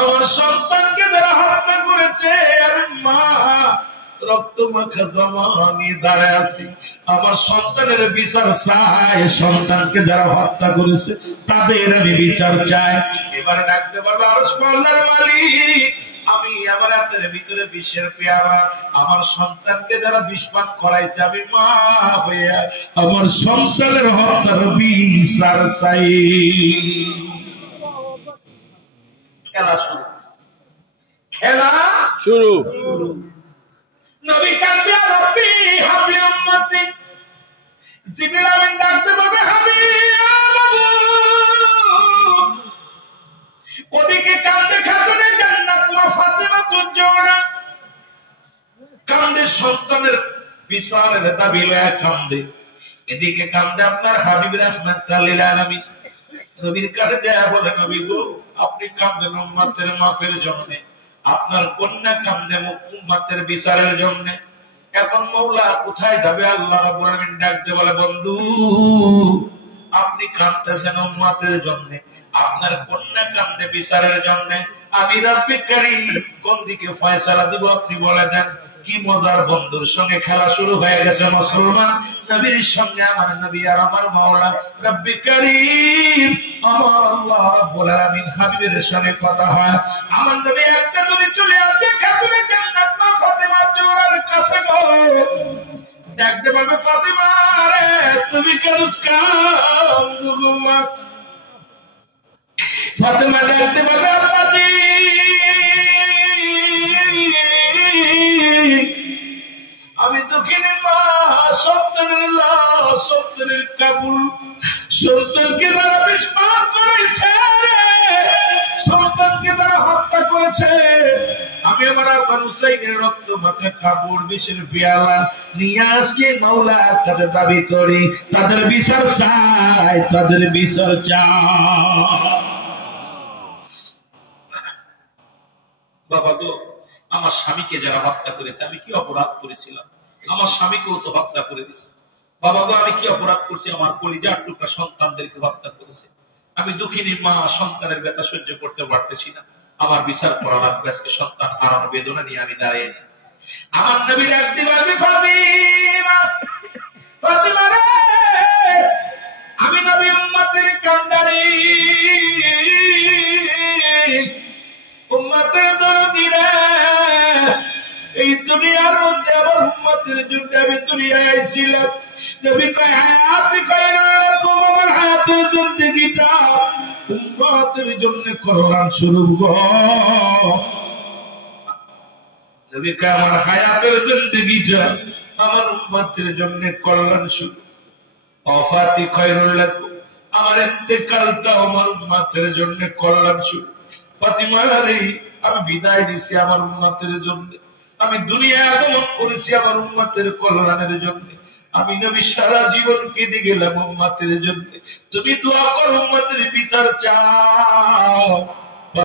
আমার সন্তানকে যারা হত্যা করেছে, আমি মা রক্ত মাখা জামা নিয়ে দাঁড়ায় আছি, আমার সন্তানের বিচার চাই। সন্তানকে যারা হত্যা করেছে তাদের আমি বিচার চাই। এবারে ডাকতে পারবো আরশ আল্লাহর মালিক, আমি আমার হাতের ভিতরে বিষের পেয়ালা, আমার সন্তানকে যারা বিষপান করাইছে, আমি মা হইয়া আমার সন্তানের হত্যার বিচার চাই। খেলা শুরু, খেলা শুরু। নবী কাঁদবে, রব্বি হাবলি উম্মতি। জিবরিল আমিন ডাকতে বলবে হাবিব। ওদিকে কাঁদে খাতুনে জান্নাত মা ফাতেমা তুজোরা, কাঁদে সন্তানের বিচারের দাবি লয়া কাঁদে। এদিকে কাঁদে আপনার হাবিব রাহমাতুল লিল আলামিন। নবীর কাছে যায় বলে, নবী গো, আপনি কাঁদেন উম্মতের মাফের জন্য, আপনার কন্যা কান্দে উম্মতের বিচারের জন্য। এখন মওলা কোথায় যাবে? আল্লাহ রাব্বুল আলামিন ডাকতে বলে, বন্ধু আপনি কাঁদতেছেন উম্মতের জন্য, আপনার কন্যা কান্দে বিচারের জন্য, আমি রব্বি কারীম কোন দিকে ফয়সালা দেব আপনি বলে দেন। কি মজার বন্ধুর সঙ্গে খেলা শুরু হয়ে গেছে মুসলমান। নবীর সঙ্গে আমার নবী আর আমার মাওলা রব্বি কারীম আমার আল্লাহ রাব্বুল আলামিন হাবিবের সঙ্গে কথা হয়। আমার নবী একটা যদি চলে আসবে খাতুনে জান্নাত মা ফাতেমা জোহরার কাছে গো, ডাকতে বলবে, ফাতেমা রে তুমি কেন কাঁদো গো মা? ফাতেমা ডাকতে বলবে, আব্বাজি আমি দুঃখিনী মা, সন্তানের লাশ, সন্তানের কাবুল, সন্তানকে তারা বিষপান করেছে, সন্তানকে তারা হত্যা করেছে। আমি আমার আব্বা হুসাইনের রক্ত মাখা কাপড় বিষের পেয়ালা নিয়ে আজকে মাওলার কাছে দাবি করি, তাদের বিচার চাই, তাদের বিচার চাই। বাবা গো, আমার স্বামীকে যারা হত্যা করেছে, আমি কি অপরাধ করেছিলাম? আমার স্বামীকেও তো হত্যা করে দিয়েছে। বাবা গো, আমি কি অপরাধ করছি? আমার কলিজার টুকরা সন্তানদেরকে হত্যা করেছে। আমি দুঃখিনী মা, সন্তানের ব্যথা সহ্য করতে পারতেছি না, আমার বিচার করা লাগবে। আজকে সন্তান হারানো বেদনা নিয়ে আমি দাঁড়িয়েছি। আমার নবী ডাকতে বলবে, ফাতিমা, ফাতিমা রে, আমি নবী উম্মতের কান্ডারি, উম্মতের দরদি রে। এই দুনিয়ার মধ্যে আমার উম্মতের জন্য আমি দুনিয়ায় আইছিলাম। নবী কয়, হায়াতে খায়রাকুম, আমার হায়াতের জিন্দেগিটা উম্মতের জন্য কল্যাণ স্বরূপ গো। নবী কয়, আমার হায়াতের জিন্দেগিটা আমার উম্মতের জন্য কল্যাণ স্বরূপ। ওয়াফাতি খায়রুল লাকুম, আমার ইন্তেকালটা আমার উম্মতের জন্য কল্যাণ স্বরূপ। ফাতিমা রে, আমি বিদায় নিছি আমার উম্মতের জন্য, আমি দুনিয়ায় আগমন করেছি আমার উম্মতের কল্যাণের জন্য। আমি নবী সারা জীবন কেঁদে গেলাম উম্মতের জন্য। তুমি দোয়া করো, উম্মতের বিচার চাও।